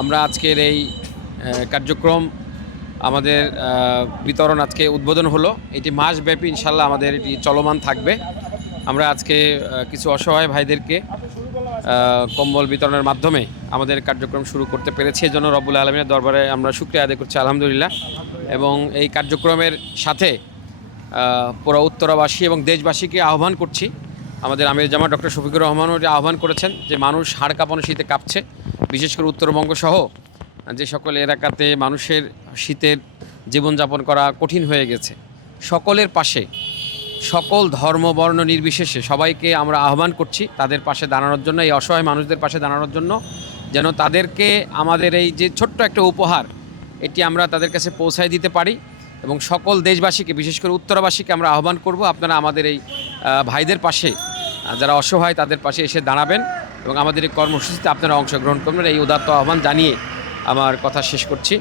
আমরা আজকের এই কার্যক্রম আমাদের বিতরণ আজকে উদ্বোধন হলো। এটি মাসব্যাপী ইনশাল্লাহ আমাদের এটি চলমান থাকবে। আমরা আজকে কিছু অসহায় ভাইদেরকে কম্বল বিতরণের মাধ্যমে আমাদের কার্যক্রম শুরু করতে পেরেছি। এই জন্য রব্বুল আলমিনের দরবারে আমরা শুকরিয়া আদায় করছি আলহামদুলিল্লাহ। এবং এই কার্যক্রমের সাথে পুরো উত্তরাবাসী এবং দেশবাসীকে আহ্বান করছি। আমাদের আমির জামাত ডক্টর শফিকুর রহমানও যে আহ্বান করেছেন যে মানুষ হাড় কাঁপানো শীতে কাঁপছে, বিশেষ করে উত্তরবঙ্গ সহ যে সকল এলাকাতে মানুষের শীতের জীবনযাপন করা কঠিন হয়ে গেছে। সকলের পাশে, সকল ধর্ম বর্ণ নির্বিশেষে সবাইকে আমরা আহ্বান করছি তাদের পাশে দাঁড়ানোর জন্য, এই অসহায় মানুষদের পাশে দাঁড়ানোর জন্য, যেন তাদেরকে আমাদের এই যে ছোট্ট একটা উপহার এটি আমরা তাদের কাছে পৌঁছায় দিতে পারি। এবং সকল দেশবাসীকে, বিশেষ করে উত্তরবাসীকে আমরা আহ্বান করব আপনারা আমাদের এই ভাইদের পাশে, যারা অসহায় তাদের পাশে এসে দাঁড়াবেন এবং আমাদের এই কর্মসূচিতে আপনারা অংশগ্রহণ করবেন। এই উদাত্ত আহ্বান জানিয়ে আমার কথা শেষ করছি।